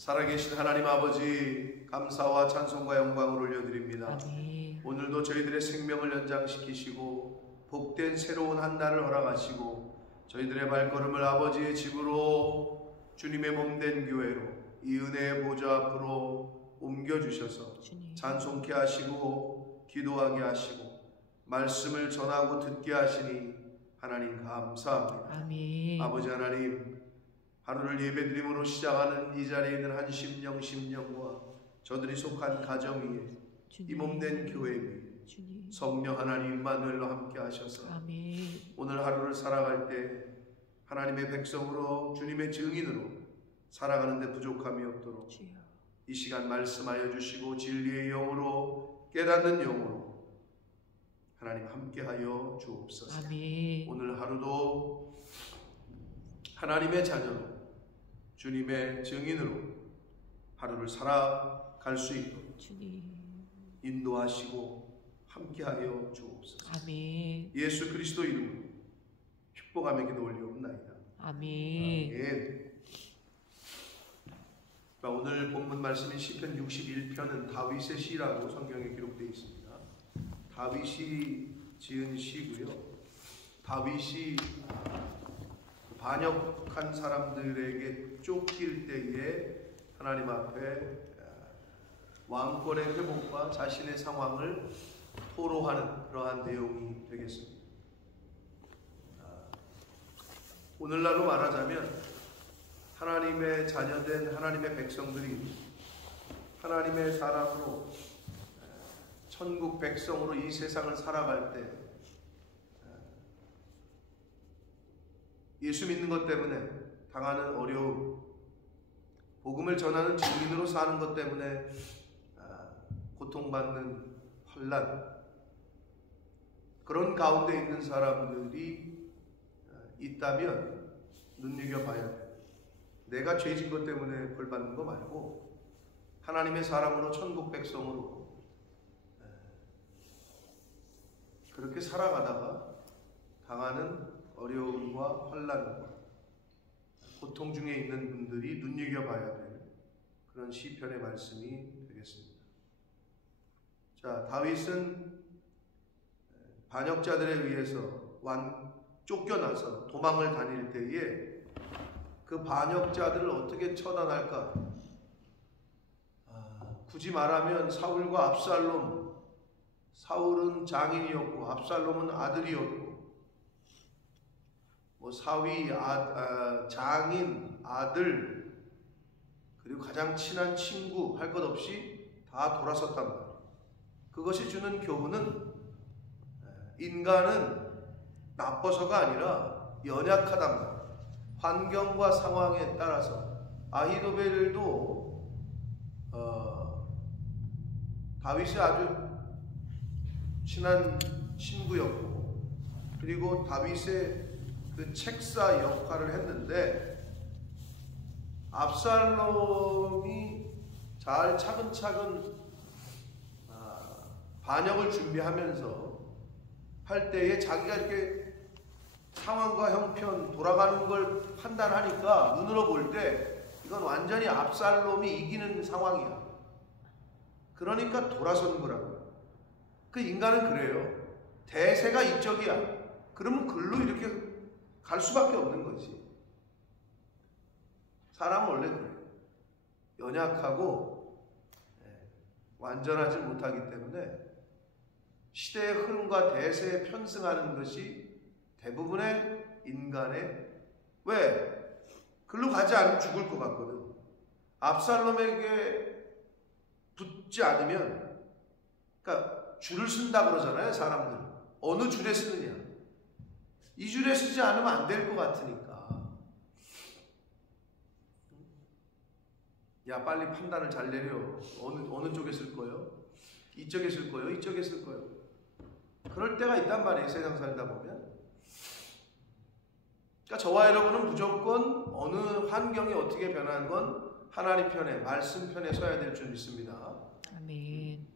살아계신 하나님 아버지, 감사와 찬송과 영광을 올려드립니다. 아멘. 오늘도 저희들의 생명을 연장시키시고 복된 새로운 한 날을 허락하시고 저희들의 발걸음을 아버지의 집으로, 주님의 몸된 교회로, 이 은혜의 보좌 앞으로 옮겨주셔서 찬송케 하시고 기도하게 하시고 말씀을 전하고 듣게 하시니 하나님 감사합니다. 아멘. 아버지 하나님, 하루를 예배드림으로 시작하는 이 자리에 있는 한 심령과 저들이 속한 가정 위에, 이 몸된 교회 위에 성령 하나님 임마누엘로 함께 하셔서 아멘. 오늘 하루를 살아갈 때 하나님의 백성으로, 주님의 증인으로 살아가는 데 부족함이 없도록 이 시간 말씀하여 주시고 진리의 영으로, 깨닫는 영으로 하나님 함께하여 주옵소서. 아멘. 오늘 하루도 하나님의 자녀로, 주님의 증인으로 하루를 살아갈 수 있도록 인도하시고 함께하여 주옵소서. 아멘. 예수 그리스도 이름으로 축복하며 기도 올리옵나이다. 아멘. 아멘. 오늘 본문 말씀인 시편 61편은 다윗의 시라고 성경에 기록되어 있습니다. 다윗이 지은 시고요. 다윗이 반역한 사람들에게 쫓길 때에 하나님 앞에 왕권의 회복과 자신의 상황을 토로하는 그러한 내용이 되겠습니다. 오늘날로 말하자면 하나님의 자녀된 하나님의 백성들이 하나님의 사람으로, 천국 백성으로 이 세상을 살아갈 때 예수 믿는 것 때문에 당하는 어려움, 복음을 전하는 증인으로 사는 것 때문에 고통받는 환난, 그런 가운데 있는 사람들이 있다면 눈여겨봐야 돼요. 내가 죄진 것 때문에 벌 받는 거 말고 하나님의 사람으로, 천국 백성으로 그렇게 살아가다가 당하는 어려움과 환난과 고통 중에 있는 분들이 눈여겨봐야 될 그런 시편의 말씀이 되겠습니다. 자, 다윗은 반역자들에 의해서 쫓겨나서 도망을 다닐 때에 그 반역자들을 어떻게 처단할까? 굳이 말하면 사울과 압살롬, 사울은 장인이었고 압살롬은 아들이었고, 사위, 장인, 아들, 그리고 가장 친한 친구 할 것 없이 다 돌아섰단 말이에요. 그것이 주는 교훈은 인간은 나빠서가 아니라 연약하단 말이에요. 환경과 상황에 따라서 아히도벨도 다윗이 아주 친한 친구였고, 그리고 다윗의 그 책사 역할을 했는데 압살롬이 잘 차근차근 반역을 준비하면서 할 때에 자기가 이렇게 상황과 형편 돌아가는 걸 판단하니까 눈으로 볼 때 이건 완전히 압살롬이 이기는 상황이야. 그러니까 돌아선 거라고요. 그 인간은 그래요. 대세가 이쪽이야. 그러면 글로 이렇게 갈 수밖에 없는 거지. 사람은 원래 그래요. 연약하고 완전하지 못하기 때문에 시대의 흐름과 대세에 편승하는 것이 대부분의 인간의, 왜? 글로 가지 않으면 죽을 것 같거든. 압살롬에게 붙지 않으면, 그러니까 줄을 쓴다 그러잖아요, 사람들. 어느 줄에 쓰느냐. 이 줄에 쓰지 않으면 안 될 것 같으니까. 야, 빨리 판단을 잘 내려. 어느 쪽에 쓸 거예요? 이쪽에 쓸 거예요? 이쪽에 쓸 거예요? 그럴 때가 있단 말이에요, 세상 살다 보면. 그러니까 저와 여러분은 무조건 어느 환경이 어떻게 변한 건 하나님 편에, 말씀 편에 서야 될 줄 믿습니다. 아멘.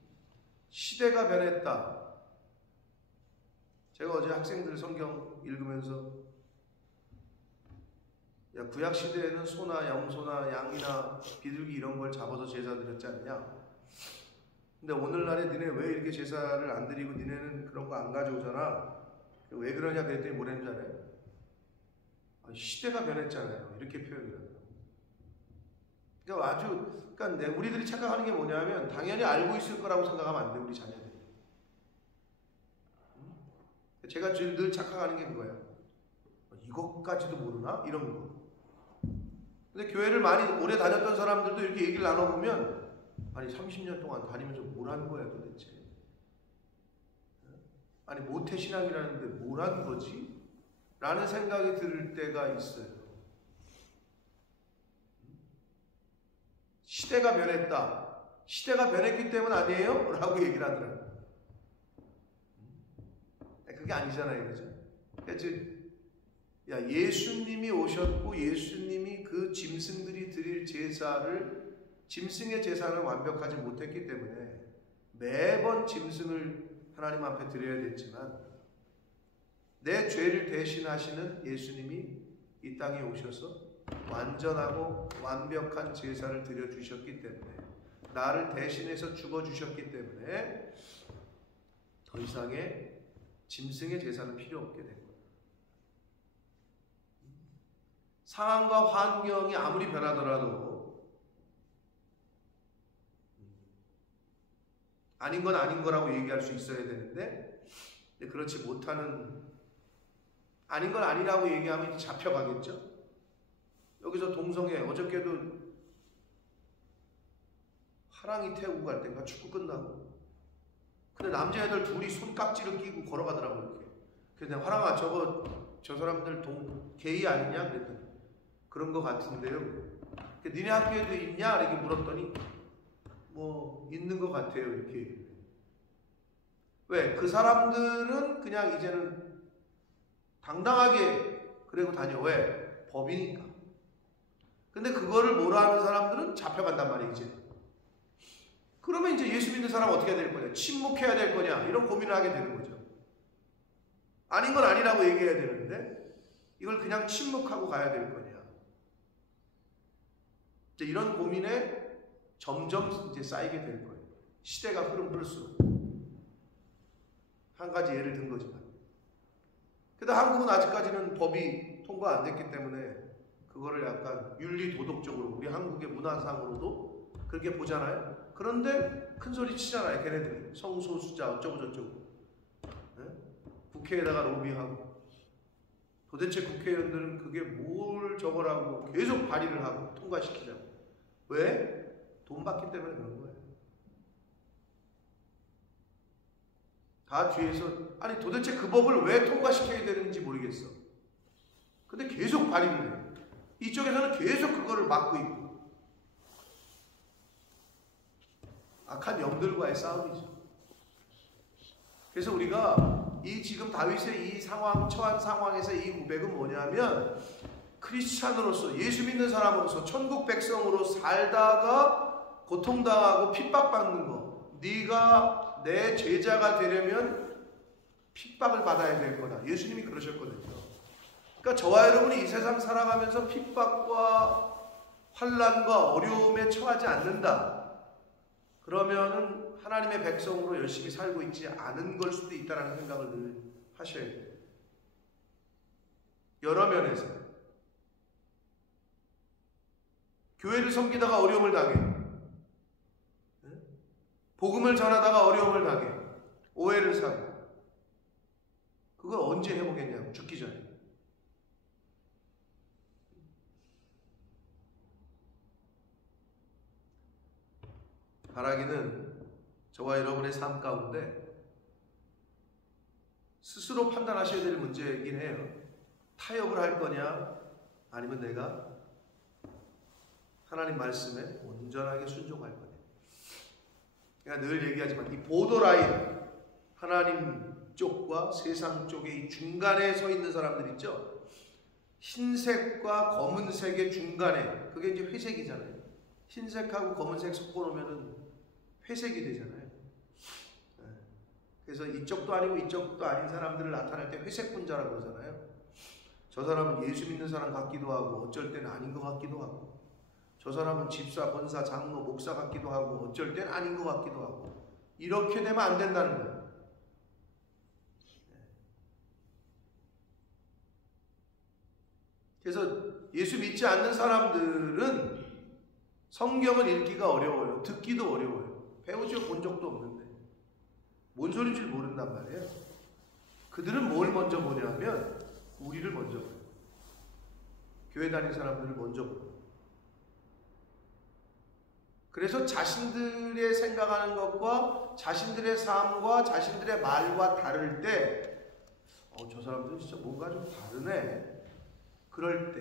시대가 변했다. 제가 어제 학생들 성경 읽으면서 야, 구약 시대에는 소나 염소나 양이나 비둘기 이런 걸 잡아서 제사 드렸지 않냐? 근데 오늘날에 니네 왜 이렇게 제사를 안 드리고 니네는 그런 거 안 가져오잖아? 왜 그러냐 그랬더니 뭐라는 줄 알아요? 시대가 변했잖아요. 이렇게 표현을 해요. 그러니까 그러니까 우리들이 착각하는 게 뭐냐면 당연히 알고 있을 거라고 생각하면 안 돼, 우리 자녀들이. 제가 늘 착각하는 게 그거예요. 이것까지도 모르나? 이런 거. 근데 교회를 많이 오래 다녔던 사람들도 이렇게 얘기를 나눠보면 아니 30년 동안 다니면서 뭘 한 거야 도대체? 아니 모태신앙이라는데 뭘 한 거지? 라는 생각이 들 때가 있어요. 시대가 변했다. 시대가 변했기 때문 아니에요? 라고 얘기를 하더라고요. 그게 아니잖아요. 그죠? 그러니까 야, 예수님이 오셨고 예수님이 그 짐승들이 드릴 제사를 짐승의 제사를 완벽하지 못했기 때문에 매번 짐승을 하나님 앞에 드려야 됐지만 내 죄를 대신하시는 예수님이 이 땅에 오셔서 완전하고 완벽한 제사를 드려주셨기 때문에 나를 대신해서 죽어주셨기 때문에 더 이상의 짐승의 제사는 필요 없게 된 거예요. 상황과 환경이 아무리 변하더라도 아닌 건 아닌 거라고 얘기할 수 있어야 되는데 그렇지 못하는 아닌 건 아니라고 얘기하면 잡혀가겠죠. 여기서 동성애 어저께도 하랑이 태우고 갈 때인가 축구 끝나고 근데 남자애들 둘이 손깍지를 끼고 걸어가더라고 이렇게. 그래서 내가 화랑아 저 사람들 게이 아니냐 그랬더니 그런 거 같은데요. 니네 학교에도 있냐 이렇게 물었더니 뭐 있는 것 같아요 이렇게. 왜? 그 사람들은 그냥 이제는 당당하게 그러고 다녀. 왜? 법이니까. 근데 그거를 뭐라 하는 사람들은 잡혀간단 말이에요 이제. 그러면 이제 예수 믿는 사람 어떻게 해야 될 거냐? 침묵해야 될 거냐? 이런 고민을 하게 되는 거죠. 아닌 건 아니라고 얘기해야 되는데 이걸 그냥 침묵하고 가야 될 거냐? 이제 이런 고민에 점점 이제 쌓이게 될 거예요. 시대가 흐를수록. 한 가지 예를 든 거지만. 근데 한국은 아직까지는 법이 통과 안 됐기 때문에 그거를 약간 윤리 도덕적으로 우리 한국의 문화상으로도 그렇게 보잖아요. 그런데 큰 소리 치잖아요. 걔네들이 성소수자 어쩌고 저쩌고. 네? 국회에다가 로비하고 도대체 국회의원들은 그게 뭘 저거라고 계속 발의를 하고 통과시키자고. 왜? 돈 받기 때문에 그런 거예요. 다 뒤에서 아니 도대체 그 법을 왜 통과시켜야 되는지 모르겠어. 근데 계속 발의를 해요. 이쪽에서는 계속 그거를 막고 있고. 악한 영들과의 싸움이죠. 그래서 우리가 이 지금 다윗의 이 상황, 처한 상황에서 이 고백은 뭐냐면 크리스찬으로서 예수 믿는 사람으로서 천국 백성으로 살다가 고통당하고 핍박받는 거. 네가 내 제자가 되려면 핍박을 받아야 될 거다. 예수님이 그러셨거든요. 그러니까 저와 여러분이 이 세상 살아가면서 핍박과 환난과 어려움에 처하지 않는다. 그러면은 하나님의 백성으로 열심히 살고 있지 않은 걸 수도 있다는 생각을 늘 하셔야 돼요. 여러 면에서. 교회를 섬기다가 어려움을 당해. 복음을 전하다가 어려움을 당해. 오해를 사고. 그걸 언제 해보겠냐고, 죽기 전에. 바라기는 저와 여러분의 삶 가운데 스스로 판단하셔야 될 문제이긴 해요. 타협을 할 거냐 아니면 내가 하나님 말씀에 온전하게 순종할 거냐. 제가 늘 얘기하지만 이 보더라인 하나님 쪽과 세상 쪽의 이 중간에 서 있는 사람들 있죠. 흰색과 검은색의 중간에 그게 이제 회색이잖아요. 흰색하고 검은색 섞어놓으면 회색이 되잖아요. 그래서 이쪽도 아니고 이쪽도 아닌 사람들을 나타낼 때 회색 분자라고 그러잖아요. 저 사람은 예수 믿는 사람 같기도 하고 어쩔 때는 아닌 것 같기도 하고, 저 사람은 집사, 권사, 장로, 목사 같기도 하고 어쩔 때는 아닌 것 같기도 하고, 이렇게 되면 안 된다는 거예요. 그래서 예수 믿지 않는 사람들은 성경을 읽기가 어려워요. 듣기도 어려워요. 배우지 본 적도 없는데 뭔 소리인지 모른단 말이에요. 그들은 뭘 먼저 보냐면 우리를 먼저 봐요. 교회 다니는 사람들을 먼저 봐요. 그래서 자신들의 생각하는 것과 자신들의 삶과 자신들의 말과 다를 때 저 사람들은 진짜 뭔가 좀 다르네. 그럴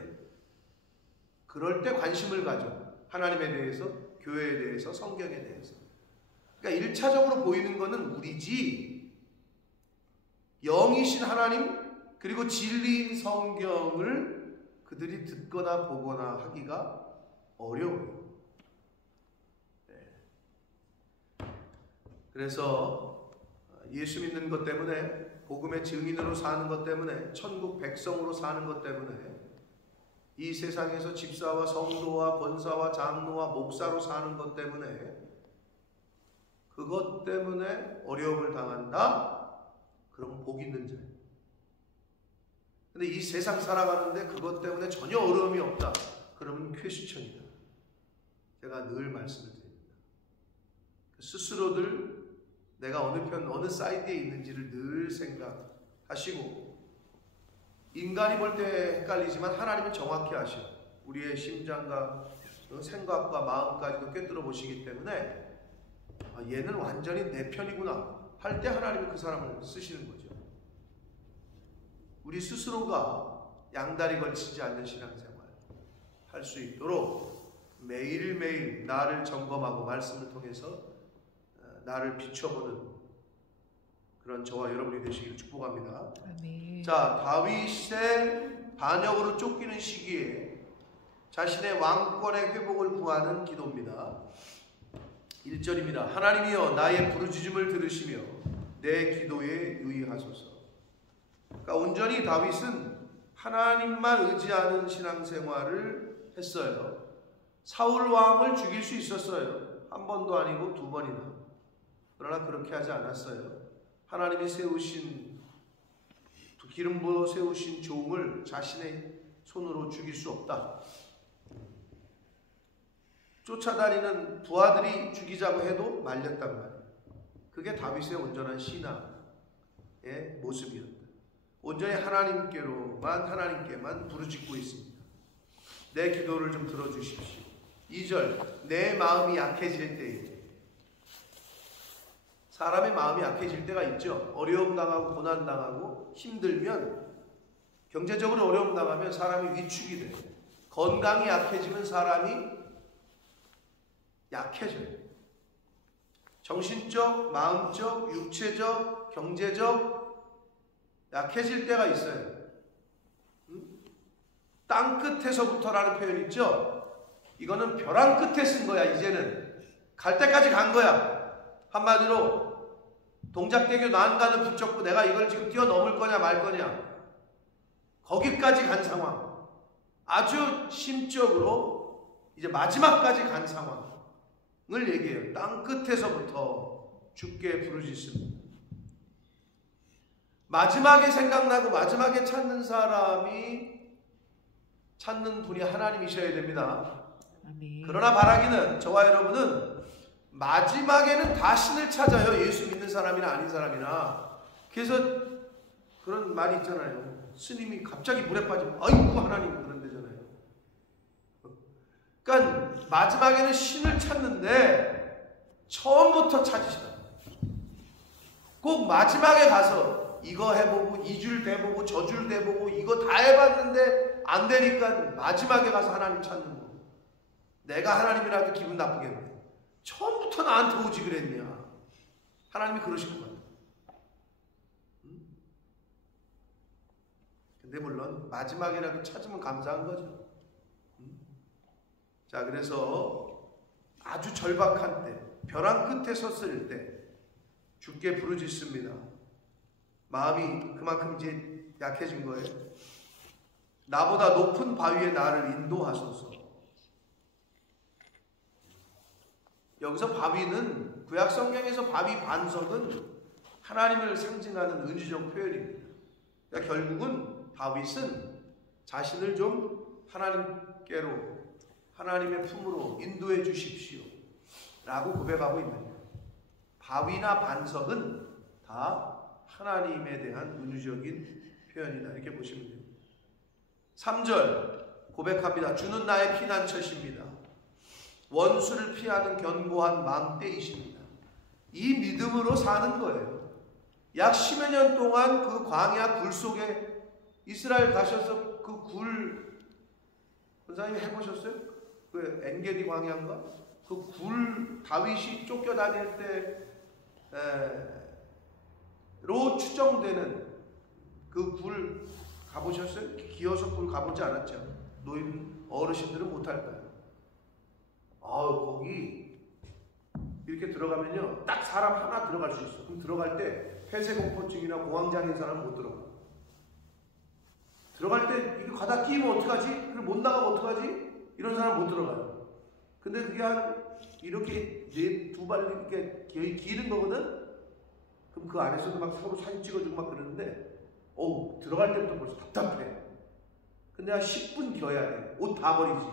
때 관심을 가져. 하나님에 대해서, 교회에 대해서, 성경에 대해서. 그러니까 1차적으로 보이는 것은 우리지, 영이신 하나님 그리고 진리인 성경을 그들이 듣거나 보거나 하기가 어려워요. 그래서 예수 믿는 것 때문에, 복음의 증인으로 사는 것 때문에, 천국 백성으로 사는 것 때문에, 이 세상에서 집사와 성도와 권사와 장로와 목사로 사는 것 때문에, 그것 때문에 어려움을 당한다? 그러면 복 있는 자예요. 근데 이 세상 살아가는데 그것 때문에 전혀 어려움이 없다. 그러면 쾌수천이다. 제가 늘 말씀을 드립니다. 스스로들 내가 어느 편, 어느 사이드에 있는지를 늘 생각하시고, 인간이 볼 때 헷갈리지만 하나님은 정확히 아셔. 우리의 심장과 생각과 마음까지도 꿰뚫어 보시기 때문에 얘는 완전히 내 편이구나 할 때 하나님은 그 사람을 쓰시는 거죠. 우리 스스로가 양다리 걸치지 않는 신앙생활 할 수 있도록 매일매일 나를 점검하고 말씀을 통해서 나를 비춰보는 그런 저와 여러분이 되시기를 축복합니다. 아멘. 자, 다윗의 반역으로 쫓기는 시기에 자신의 왕권의 회복을 구하는 기도입니다. 1절입니다. 하나님이여 나의 부르짖음을 들으시며 내 기도에 유의하소서. 그러니까 온전히 다윗은 하나님만 의지하는 신앙생활을 했어요. 사울 왕을 죽일 수 있었어요. 한 번도 아니고 두 번이나. 그러나 그렇게 하지 않았어요. 하나님이 세우신, 기름 부어 세우신 종을 자신의 손으로 죽일 수 없다. 쫓아다니는 부하들이 죽이자고 해도 말렸단 말이에요. 그게 다윗의 온전한 신앙의 모습이었다. 온전히 하나님께만 부르짖고 있습니다. 내 기도를 좀 들어주십시오. 2절, 내 마음이 약해질 때에. 사람의 마음이 약해질 때가 있죠. 어려움 당하고 고난 당하고 힘들면, 경제적으로 어려움 당하면 사람이 위축이 돼요. 건강이 약해지면 사람이 약해져요. 정신적, 마음적, 육체적, 경제적 약해질 때가 있어요. 땅 끝에서부터라는 표현 있죠. 이거는 벼랑 끝에 쓴 거야. 이제는 갈 때까지 간 거야. 한마디로 동작대교 난간을 붙잡고 내가 이걸 지금 뛰어넘을 거냐 말 거냐, 거기까지 간 상황. 아주 심적으로 이제 마지막까지 간 상황을 얘기해요. 땅 끝에서부터 주께 부르짖습니다. 마지막에 생각나고 마지막에 찾는 사람이, 찾는 분이 하나님이셔야 됩니다. 아멘. 그러나 바라기는, 저와 여러분은 마지막에는 다 신을 찾아요. 예수 믿는 사람이나 아닌 사람이나. 그래서 그런 말이 있잖아요. 스님이 갑자기 물에 빠지면 아이고 하나님 그런 데잖아요. 그러니까 마지막에는 신을 찾는데 처음부터 찾으시다. 꼭 마지막에 가서 이거 해보고 이 줄 대보고 저 줄 대보고 이거 다 해봤는데 안 되니까 마지막에 가서 하나님 찾는 거. 내가 하나님이라도 기분 나쁘겠네. 처음부터 나한테 오지 그랬냐. 하나님이 그러실 것 같아요. 근데 물론 마지막이라도 찾으면 감사한 거죠. 자, 그래서 아주 절박한 때, 벼랑 끝에 섰을 때 주께 부르짖습니다. 마음이 그만큼 이제 약해진 거예요. 나보다 높은 바위에 나를 인도하소서. 여기서 바위는 구약 성경에서 바위 반석은 하나님을 상징하는 은유적 표현입니다. 그러니까 결국은 다윗은 자신을 좀 하나님께로, 하나님의 품으로 인도해 주십시오 라고 고백하고 있는 거예요. 바위나 반석은 다 하나님에 대한 은유적인 표현이다 이렇게 보시면 됩니다. 3절 고백합니다. 주는 나의 피난처십니다. 원수를 피하는 견고한 망대이십니다. 이 믿음으로 사는 거예요. 약 10여 년 동안 그 광야 굴 속에 이스라엘 가셔서 그 굴, 권사님 해보셨어요? 그 엔게디 광야인가? 그 굴 다윗이 쫓겨다닐 때로 추정되는 그 굴 가보셨어요? 기어서 굴 가보지 않았죠? 노인 어르신들은 못할 거예요. 거기 이렇게 들어가면요 딱 사람 하나 들어갈 수 있어. 그럼 들어갈 때 폐쇄공포증이나 공황장애인 사람은 못 들어가. 들어갈 때 이거 가다 끼면 어떡하지? 그리고 못 나가면 어떡하지? 이런 사람 못 들어가요. 근데 그게 한 이렇게 두 발 이렇게 기는 거거든? 그럼 그 안에서도 막 서로 사진 찍어주고 막 그러는데 들어갈 때부터 벌써 답답해. 근데 한 10분 겨야 돼. 옷 다 버리지.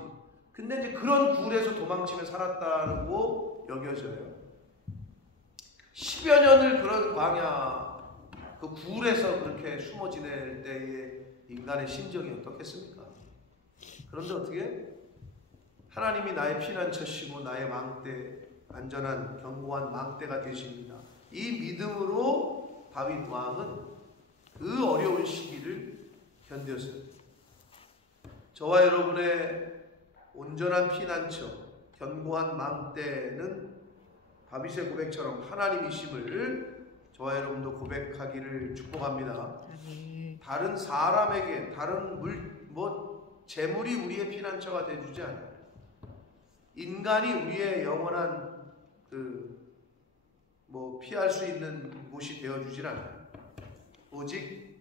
근데 이제 그런 굴에서 도망치며 살았다고 여겨져요. 10여 년을 그런 광야 그 굴에서 그렇게 숨어 지낼 때의 인간의 심정이 어떻겠습니까? 그런데 어떻게? 하나님이 나의 피난처시고 나의 망대, 안전한 견고한 망대가 되십니다. 이 믿음으로 다윗 왕은 그 어려운 시기를 견뎠어요. 저와 여러분의 온전한 피난처, 견고한 망대는 다윗의 고백처럼 하나님이심을 저와 여러분도 고백하기를 축복합니다. 다른 사람에게, 다른 재물이 우리의 피난처가 되어주지 않아요. 인간이 우리의 영원한 피할 수 있는 곳이 되어주질 않아요. 오직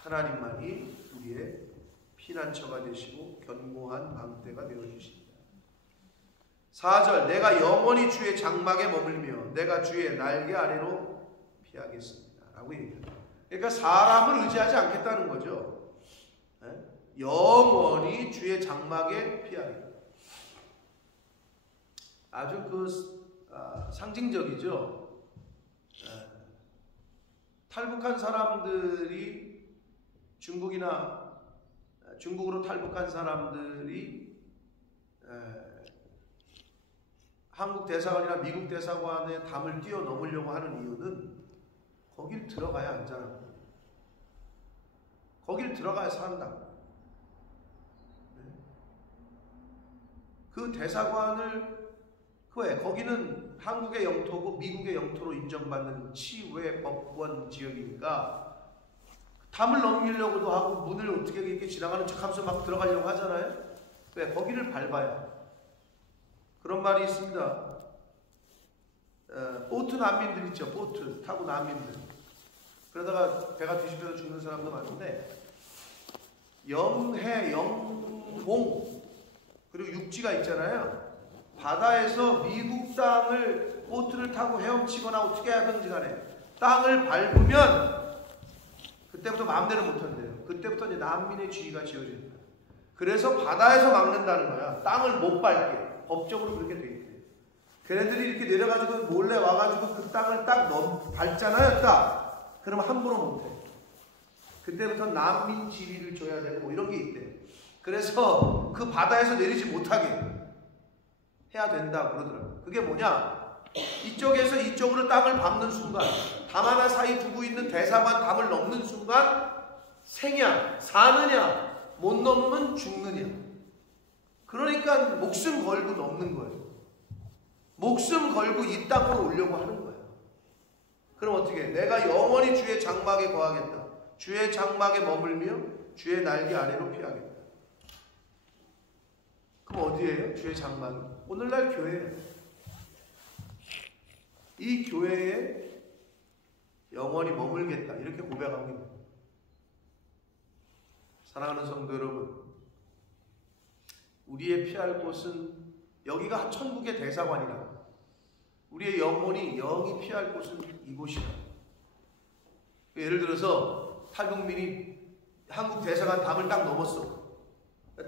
하나님만이 우리의 피난처가 되시고 견고한 망대가 되어주십니다. 4절 내가 영원히 주의 장막에 머물며 내가 주의 날개 아래로 피하겠습니다 라고 얘기합니다. 그러니까 사람을 의지하지 않겠다는 거죠. 영원히 주의 장막에 피하겠다. 아주 상징적이죠. 탈북한 사람들이 중국으로 탈북한 사람들이 한국 대사관이나 미국 대사관의 담을 뛰어넘으려고 하는 이유는 거길 들어가야 안전한 거예요. 거길 들어가야 산다. 그 대사관을 거기는 한국의 영토고 미국의 영토로 인정받는 치외 법권 지역이니까 담을 넘기려고도 하고 문을 어떻게 이렇게 지나가는 척하면서 막 들어가려고 하잖아요. 왜? 거기를 밟아야. 그런 말이 있습니다. 보트 난민들 있죠. 보트 타고 난민들. 그러다가 배가 뒤집혀서 죽는 사람도 많은데 영해, 영봉 그리고 육지가 있잖아요. 바다에서 미국 땅을 보트를 타고 헤엄치거나 어떻게 하든지 간에 땅을 밟으면 그때부터 마음대로 못한대요. 그때부터 이제 난민의 지위가 지어집니다. 그래서 바다에서 막는다는 거야. 땅을 못 밟게. 법적으로 그렇게 돼 있대요. 걔네들이 이렇게 내려가지고 몰래 와가지고 그 땅을 딱 밟잖아요. 딱. 그러면 함부로 못해. 그때부터 난민 지위를 줘야 되고 이런 게 있대요. 그래서 그 바다에서 내리지 못하게 해야 된다 그러더라고요. 그게 뭐냐? 이쪽에서 이쪽으로 땅을 밟는 순간 담 하나 사이 두고 있는 대사관 담을 넘는 순간 생야, 사느냐, 못 넘으면 죽느냐. 그러니까 목숨 걸고 넘는 거예요. 목숨 걸고 이 땅으로 오려고 하는 거예요. 그럼 어떻게 해? 내가 영원히 주의 장막에 거하겠다. 주의 장막에 머물며 주의 날개 아래로 피하겠다. 그럼 어디예요? 주의 장막이? 오늘날 교회예요. 이 교회에 영원히 머물겠다. 이렇게 고백하고 있는 거예요. 사랑하는 성도 여러분, 우리의 피할 곳은 여기가 천국의 대사관이라, 우리의 영혼이 영이 피할 곳은 이곳이다. 예를 들어서 탈북민이 한국 대사관 담을 딱 넘었어.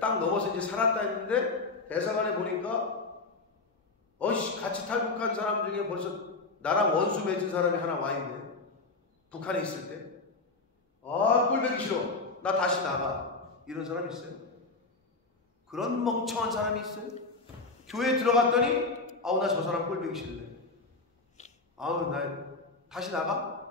딱 넘어서 이제 살았다 했는데 대사관에 보니까 같이 탈북한 사람 중에 벌써 나랑 원수 맺은 사람이 하나 와 있네. 북한에 있을 때. 꼴보기 싫어. 나 다시 나가. 이런 사람 있어요? 그런 멍청한 사람이 있어요? 교회에 들어갔더니 나 저 사람 꼴보기 싫네. 나 다시 나가?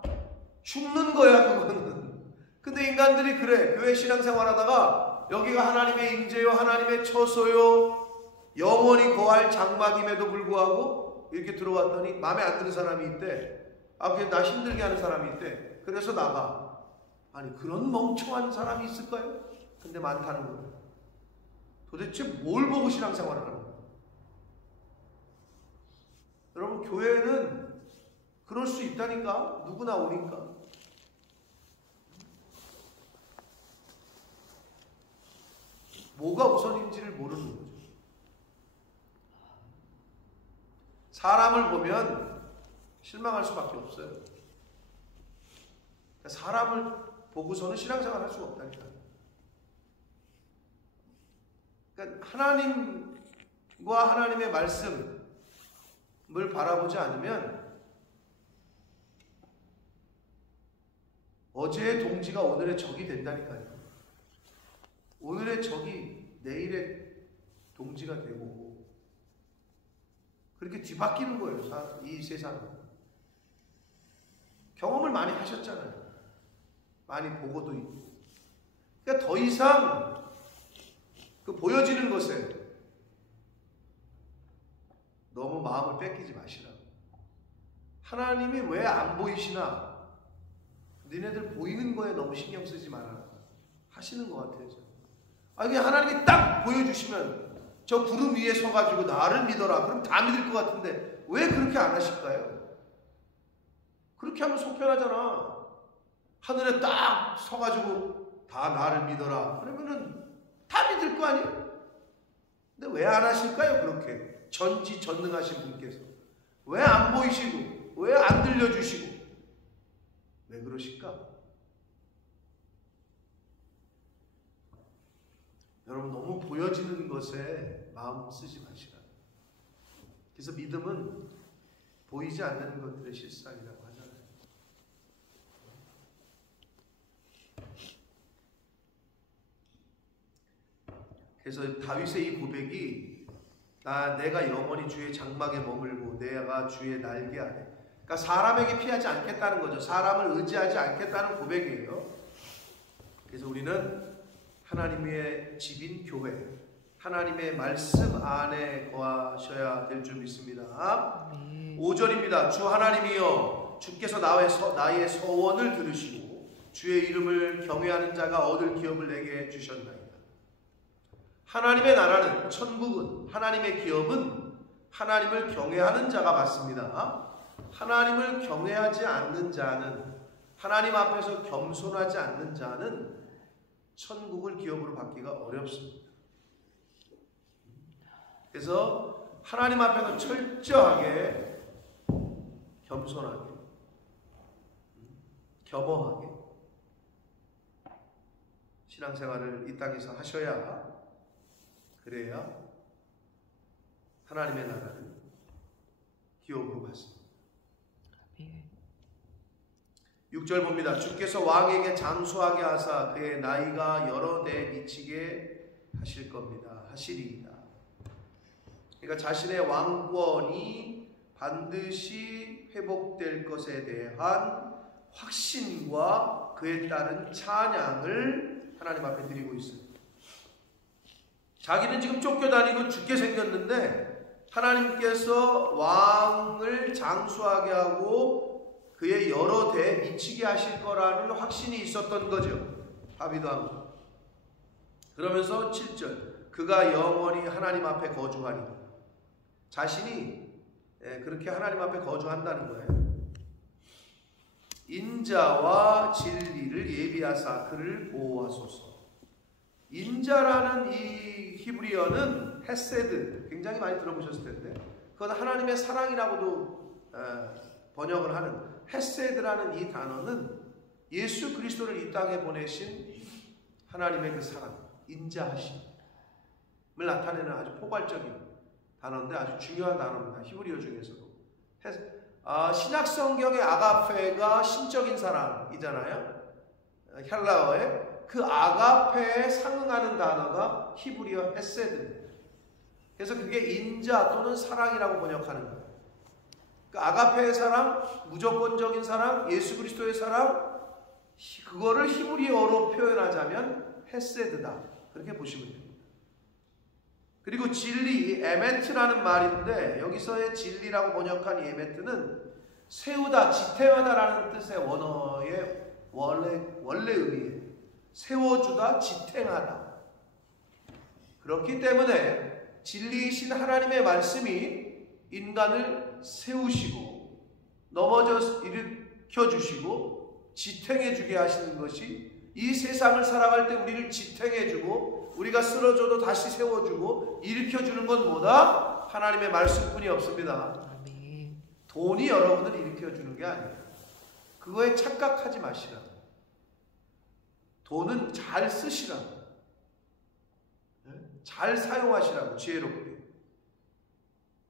죽는 거야 그거는. 근데 인간들이 그래. 교회 신앙생활 하다가 여기가 하나님의 임재요, 하나님의 처소요, 영원히 거할 장막임에도 불구하고 이렇게 들어왔더니 마음에 안 드는 사람이 있대. 그냥 나 힘들게 하는 사람이 있대. 그래서 나가. 아니, 그런 멍청한 사람이 있을까요? 근데 많다는 거예요. 도대체 뭘 보고 신앙생활을 하는 거예요? 여러분, 교회는 그럴 수 있다니까. 누구나 오니까. 뭐가 우선인지를 모르는 거죠. 사람을 보면 실망할 수밖에 없어요. 사람을 보고서는 신앙생활 할 수가 없다니까. 그러니까 하나님과 하나님의 말씀을 바라보지 않으면 어제의 동지가 오늘의 적이 된다니까요. 오늘의 적이 내일의 동지가 되고 그렇게 뒤바뀌는 거예요. 이 세상은. 경험을 많이 하셨잖아요. 많이 보고도 있고. 그러니까 더 이상 그 보여지는 것에 너무 마음을 뺏기지 마시라고. 하나님이 왜 안 보이시나? 너네들 보이는 거에 너무 신경 쓰지 마라 하시는 것 같아요. 이게 하나님이 딱 보여주시면 저 구름 위에 서가지고 나를 믿어라. 그럼 다 믿을 것 같은데 왜 그렇게 안 하실까요? 그렇게 하면 속편하잖아. 하늘에 딱 서가지고 다 나를 믿어라. 그러면은 다 믿을 거 아니에요? 근데 왜 안 하실까요? 그렇게 전지전능하신 분께서 왜 안 보이시고 왜 안 들려주시고 왜 그러실까? 여러분, 너무 보여지는 것에 마음 쓰지 마시라. 그래서 믿음은 보이지 않는 것들의 실상이라고 하잖아요. 그래서 다윗의 이 고백이 내가 영원히 주의 장막에 머물고 내가 주의 날개 아래. 그러니까 사람에게 피하지 않겠다는 거죠. 사람을 의지하지 않겠다는 고백이에요. 그래서 우리는 하나님의 집인 교회, 하나님의 말씀 안에 거하셔야 될 줄 믿습니다. 5절입니다. 주 하나님이여, 주께서 나의 서원을 들으시고 주의 이름을 경외하는 자가 얻을 기업을 내게 주셨나이다. 하나님의 나라는, 천국은, 하나님의 기업은 하나님을 경외하는 자가 받습니다. 하나님을 경외하지 않는 자는, 하나님 앞에서 겸손하지 않는 자는 천국을 기업으로 받기가 어렵습니다. 그래서 하나님 앞에서 철저하게 겸손하게, 겸허하게 신앙생활을 이 땅에서 하셔야, 그래야 하나님의 나라를 기업으로 받습니다. 6절 봅니다. 주께서 왕에게 장수하게 하사 그의 나이가 여러 대 미치게 하실 겁니다. 하시리이다. 그러니까 자신의 왕권이 반드시 회복될 것에 대한 확신과 그에 따른 찬양을 하나님 앞에 드리고 있습니다. 자기는 지금 쫓겨다니고 죽게 생겼는데 하나님께서 왕을 장수하게 하고 그의 여러 대에 미치게 하실 거라는 확신이 있었던 거죠. 다윗 왕. 그러면서 7절, 그가 영원히 하나님 앞에 거주하니, 자신이 그렇게 하나님 앞에 거주한다는 거예요. 인자와 진리를 예비하사 그를 보호하소서. 인자라는 이 히브리어는 헤세드, 굉장히 많이 들어보셨을 텐데 그건 하나님의 사랑이라고도 번역을 하는 헤세드라는 이 단어는 예수 그리스도를 이 땅에 보내신 하나님의 그 사랑, 인자하심을 나타내는 아주 포괄적인 단어인데 아주 중요한 단어입니다. 히브리어 중에서도. 신약 성경의 아가페가 신적인 사랑이잖아요. 헬라어의 그 아가페에 상응하는 단어가 히브리어 헤세드입니다. 그래서 그게 인자 또는 사랑이라고 번역하는 거예요. 그 아가페의 사랑, 무조건적인 사랑, 예수 그리스도의 사랑, 그거를 히브리어로 표현하자면 헤세드다. 그렇게 보시면 됩니다. 그리고 진리, 에메트라는 말인데 여기서의 진리라고 번역한 이 에메트는 세우다, 지탱하다라는 뜻의 원어의 원래 의미예요. 세워주다, 지탱하다. 그렇기 때문에 진리이신 하나님의 말씀이 인간을 세우시고 넘어져 일으켜주시고 지탱해주게 하시는 것이 이 세상을 살아갈 때 우리를 지탱해주고 우리가 쓰러져도 다시 세워주고 일으켜주는 건 뭐다? 하나님의 말씀뿐이 없습니다. 아멘. 돈이 여러분을 일으켜주는 게 아니에요. 그거에 착각하지 마시라. 돈은 잘 쓰시라고. 잘 사용하시라고, 지혜롭게.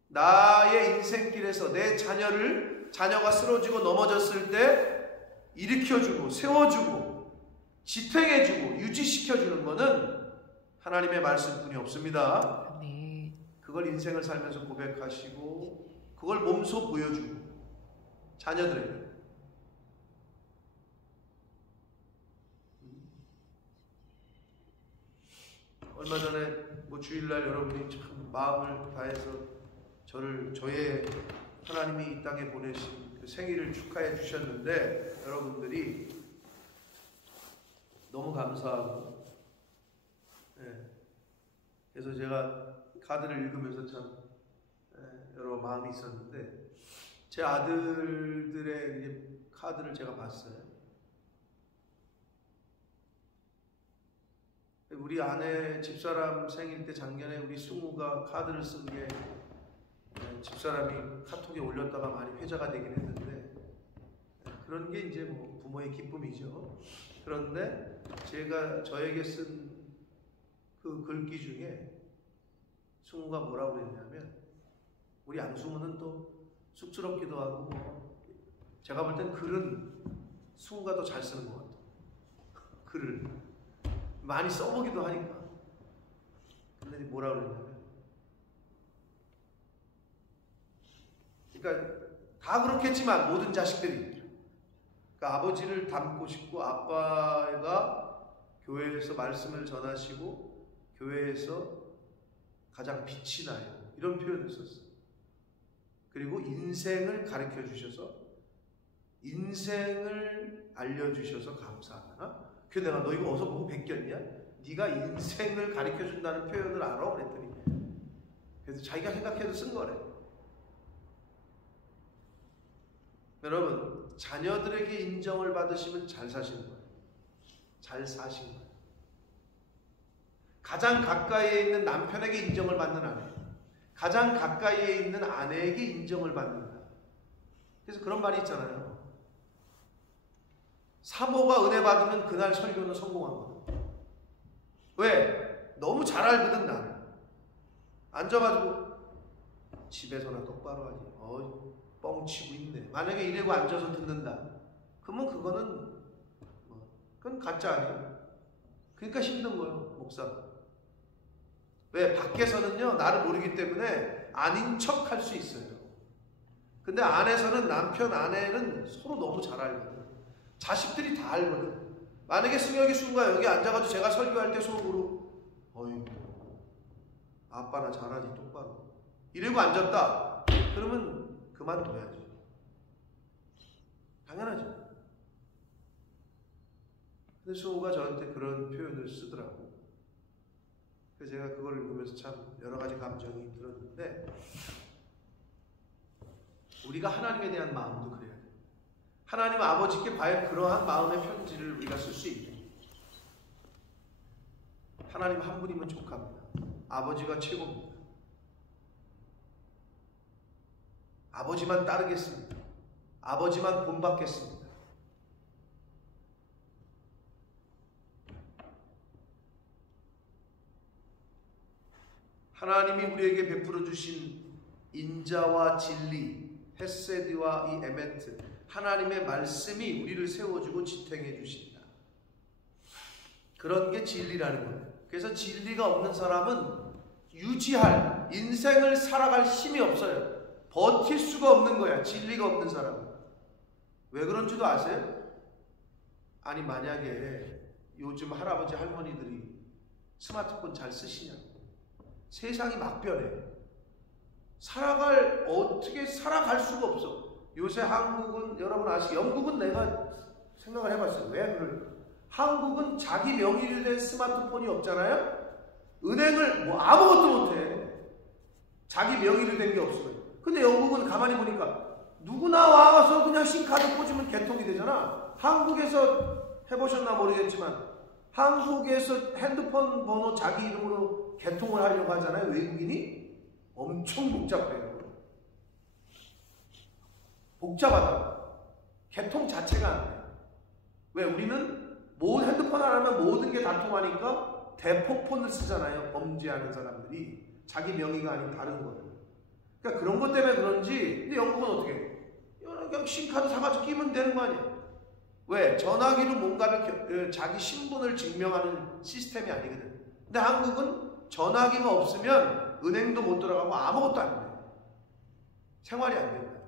나의 인생길에서 내 자녀가 쓰러지고 넘어졌을 때 일으켜주고 세워주고 지탱해주고 유지시켜주는 것은 하나님의 말씀뿐이 없습니다. 아멘. 그걸 인생을 살면서 고백하시고 그걸 몸소 보여주고 자녀들에게. 얼마 전에 뭐 주일날 여러분이 참 마음을 다해서 저의 하나님이 이 땅에 보내신 그 생일을 축하해 주셨는데 여러분들이 너무 감사하고, 그래서 제가 카드를 읽으면서 참 여러 마음이 있었는데 제 아들들의 이제 카드를 제가 봤어요. 우리 아내 집사람 생일 때 작년에 우리 승우가 카드를 쓴 게 집사람이 카톡에 올렸다가 많이 회자가 되긴 했는데 그런 게 이제 뭐 부모의 기쁨이죠. 그런데 제가 저에게 쓴 그 글귀 중에 승우가 뭐라고 그랬냐면 우리 양승우는 또 쑥스럽기도 하고 뭐 제가 볼 땐 글은 승우가 더 잘 쓰는 것 같아요. 글을 많이 써보기도 하니까. 근데 뭐라 그러냐면, 그러니까 다 그렇겠지만 모든 자식들이, 그러니까 아버지를 닮고 싶고 아빠가 교회에서 말씀을 전하시고 교회에서 가장 빛이 나요. 이런 표현을 썼어요. 그리고 인생을 가르쳐 주셔서 인생을 알려주셔서 감사하다. 그 내가 너 이거 어디서 보고 베꼈냐? 네가 인생을 가르쳐준다는 표현을 알아? 그랬더니 그래서 자기가 생각해서 쓴 거래. 여러분, 자녀들에게 인정을 받으시면 잘 사시는 거예요. 잘 사신 거예요. 가장 가까이에 있는 남편에게 인정을 받는 아내, 가장 가까이에 있는 아내에게 인정을 받는다. 그래서 그런 말이 있잖아요. 사모가 은혜 받으면 그날 설교는 성공한 거다. 왜? 너무 잘 알거든 나는. 앉아가지고 집에서나 똑바로 하지. 뻥치고 있네. 만약에 이러고 앉아서 듣는다. 그러면 그건 가짜 아니에요. 그러니까 힘든 거예요, 목사가. 왜? 밖에서는요, 나를 모르기 때문에 아닌 척 할 수 있어요. 근데 안에서는 남편, 아내는 서로 너무 잘 알거든. 자식들이 다 알거든. 만약에 승혁이 순간 여기 앉아가지고 제가 설교할 때 속으로 어이구 아빠나 잘하지 똑바로 이러고 앉았다. 그러면 그만둬야죠. 당연하죠. 근데 승우가 저한테 그런 표현을 쓰더라고. 그래서 제가 그걸 읽으면서 참 여러 가지 감정이 들었는데 우리가 하나님에 대한 마음도 그래요. 하나님 아버지께 과연 그러한 마음의 편지를 우리가 쓸 수 있는 하나님 한 분이면 족합니다. 아버지가 최고입니다. 아버지만 따르겠습니다. 아버지만 본받겠습니다. 하나님이 우리에게 베풀어 주신 인자와 진리, 헤세드와 이 에멘트, 하나님의 말씀이 우리를 세워주고 지탱해 주신다. 그런 게 진리라는 거예요. 그래서 진리가 없는 사람은 유지할, 인생을 살아갈 힘이 없어요. 버틸 수가 없는 거야, 진리가 없는 사람은. 왜 그런지도 아세요? 아니, 만약에 요즘 할아버지 할머니들이 스마트폰 잘 쓰시냐고. 세상이 막 변해. 어떻게 살아갈 수가 없어. 요새 한국은, 여러분 아시죠? 영국은 내가 생각을 해봤어요. 왜 그럴까? 한국은 자기 명의로 된 스마트폰이 없잖아요? 은행을 뭐 아무것도 못해. 자기 명의로 된 게 없어요. 근데 영국은 가만히 보니까 누구나 와서 그냥 신카드 꽂으면 개통이 되잖아. 한국에서 해보셨나 모르겠지만 한국에서 핸드폰 번호 자기 이름으로 개통을 하려고 하잖아요. 외국인이. 엄청 복잡해요. 복잡하다. 개통 자체가 안 돼. 왜? 우리는 핸드폰 하나면 모든 게 다 통하니까 대포폰을 쓰잖아요. 범죄하는 사람들이. 자기 명의가 아닌 다른 거예요. 그러니까 그런 것 때문에 그런지. 근데 영국은 어떻게 해? 그냥 신카드 사가지고 끼면 되는 거 아니야. 왜? 전화기로 뭔가를 자기 신분을 증명하는 시스템이 아니거든. 근데 한국은 전화기가 없으면 은행도 못 들어가고 아무것도 안 돼. 생활이 안 된다.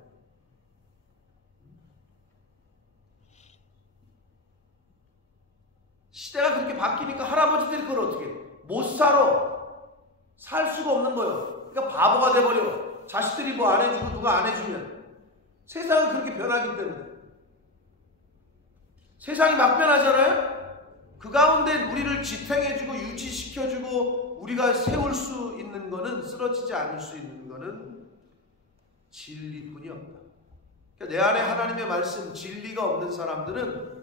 시대가 그렇게 바뀌니까 할아버지들이 그걸 어떻게 해? 못 살아. 살 수가 없는 거예요. 그러니까 바보가 돼버려. 자식들이 뭐 안 해주고 누가 안 해주면. 세상은 그렇게 변하기 때문에. 세상이 막 변하잖아요? 그 가운데 우리를 지탱해주고 유지시켜주고 우리가 세울 수 있는 거는, 쓰러지지 않을 수 있는 거는 진리뿐이 없다. 그러니까 내 안에 하나님의 말씀, 진리가 없는 사람들은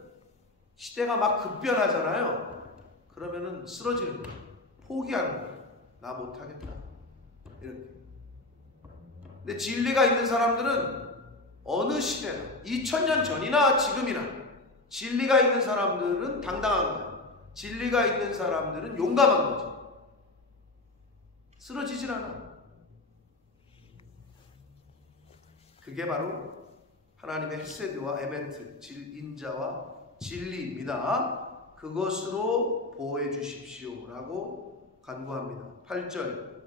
시대가 막 급변하잖아요. 그러면은 쓰러지는 거예요. 포기하는 거예요. 나 못하겠다. 이렇게. 근데 진리가 있는 사람들은 어느 시대나 2000년 전이나 지금이나 진리가 있는 사람들은 당당한 거야. 진리가 있는 사람들은 용감한 거지. 쓰러지질 않아. 그게 바로 하나님의 헤세드와 에멘트, 인자와 진리입니다. 그것으로 보호해 주십시오 라고 간구합니다. 8절,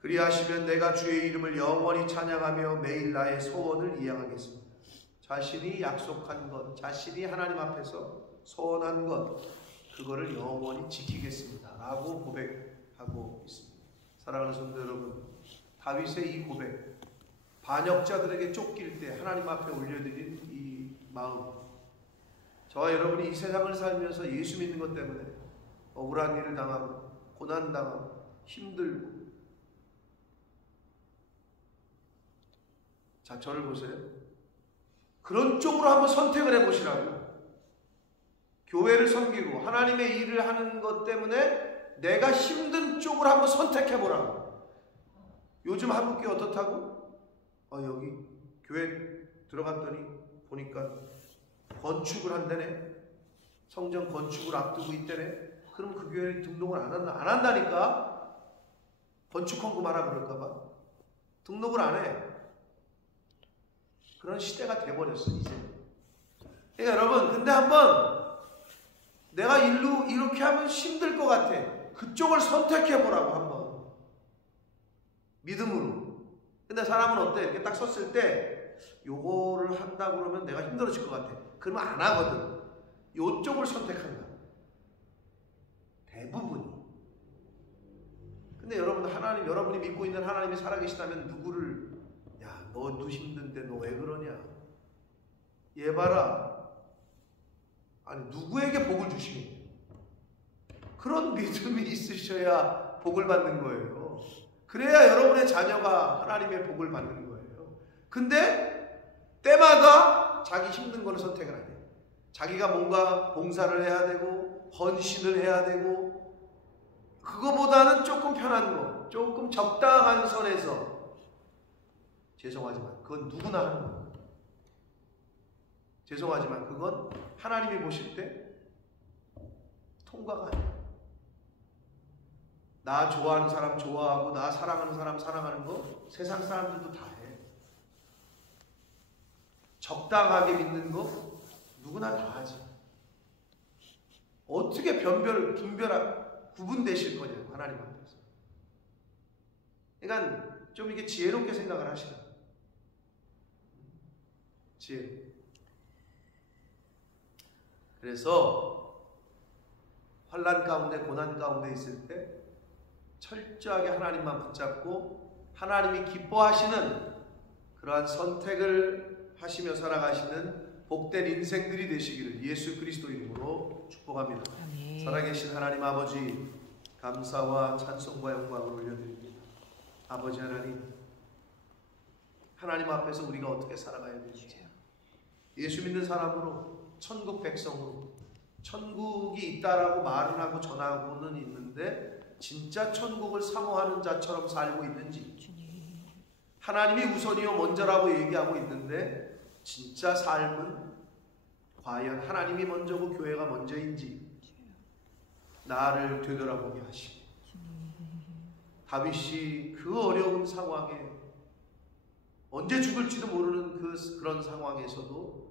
그리하시면 내가 주의 이름을 영원히 찬양하며 매일 나의 소원을 이행하겠습니다. 자신이 약속한 것, 자신이 하나님 앞에서 소원한 것, 그거를 영원히 지키겠습니다 라고 고백하고 있습니다. 사랑하는 성도 여러분, 다윗의 이 고백, 반역자들에게 쫓길 때 하나님 앞에 올려드린 이 마음, 저와 여러분이 이 세상을 살면서 예수 믿는 것 때문에 억울한 일을 당하고 고난당하고 힘들고, 자, 저를 보세요. 그런 쪽으로 한번 선택을 해보시라고. 교회를 섬기고 하나님의 일을 하는 것 때문에 내가 힘든 쪽을 한번 선택해보라고. 요즘 한국교회 어떻다고? 여기 교회 들어갔더니 보니까 건축을 한다네. 성전 건축을 앞두고 있다네. 그럼 그 교회에 등록을 안 한다니까. 건축 헌금하라 그럴까봐 등록을 안 해. 그런 시대가 돼버렸어 이제. 그러니까 여러분, 근데 한번 내가 이렇게 하면 힘들 것 같아. 그쪽을 선택해보라고 한번. 믿음으로. 근데 사람은 어때? 이렇게 딱 섰을 때 요거를 한다 그러면 내가 힘들어질 것 같아. 그러면 안 하거든. 요쪽을 선택한다. 대부분이. 근데 여러분, 여러분이 믿고 있는 하나님이 살아계시다면 누구를, 야, 너도 힘든데 너 왜 그러냐? 얘 봐라. 아니, 누구에게 복을 주시겠냐? 그런 믿음이 있으셔야 복을 받는 거예요. 그래야 여러분의 자녀가 하나님의 복을 받는 거예요. 근데 때마다 자기 힘든 거를 선택을 하게 돼요. 자기가 뭔가 봉사를 해야 되고 헌신을 해야 되고 그거보다는 조금 편한 거, 조금 적당한 선에서 죄송하지만 그건 누구나 하는 겁니다. 죄송하지만 그건 하나님이 보실 때 통과가 아니에요. 나 좋아하는 사람 좋아하고 나 사랑하는 사람 사랑하는 거 세상 사람들도 다 해. 적당하게 믿는 거 누구나 다 하지. 어떻게 구분되실 거냐고 하나님 앞에서. 그러니까 좀 이게 지혜롭게 생각을 하시라. 지혜. 그래서 환난 가운데 고난 가운데 있을 때 철저하게 하나님만 붙잡고 하나님이 기뻐하시는 그러한 선택을 하시며 살아가시는 복된 인생들이 되시기를 예수 그리스도 이름으로 축복합니다. 아멘. 살아계신 하나님 아버지, 감사와 찬송과 영광을 올려드립니다. 아버지 하나님, 하나님 앞에서 우리가 어떻게 살아가야 되는지, 예수 믿는 사람으로 천국 백성으로 천국이 있다라고 말은 하고 전하고는 있는데 진짜 천국을 사모하는 자처럼 살고 있는지, 하나님이 우선이요 먼저라고 얘기하고 있는데 진짜 삶은 과연 하나님이 먼저고 교회가 먼저인지 나를 되돌아보게 하시고, 다윗이 그 어려운 상황에 언제 죽을지도 모르는 그런 상황에서도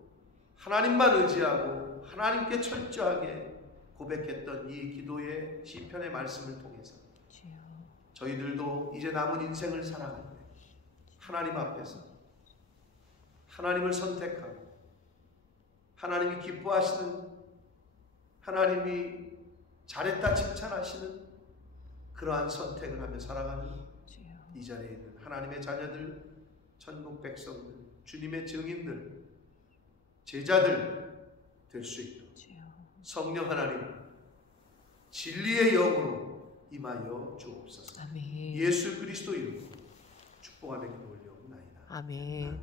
하나님만 의지하고 하나님께 철저하게 고백했던 이 기도의 시편의 말씀을 통해서 저희들도 이제 남은 인생을 살아갈 때 하나님 앞에서 하나님을 선택하고 하나님이 기뻐하시는, 하나님이 잘했다 칭찬하시는 그러한 선택을 하며 살아가는 이 자리에 있는 하나님의 자녀들, 천국 백성들, 주님의 증인들, 제자들 될 수 있도록 성령 하나님 진리의 영으로 임하여 주옵소서. 아멘. 예수 그리스도 이름으로 축복하며 기도 올려옵나이다. 아멘.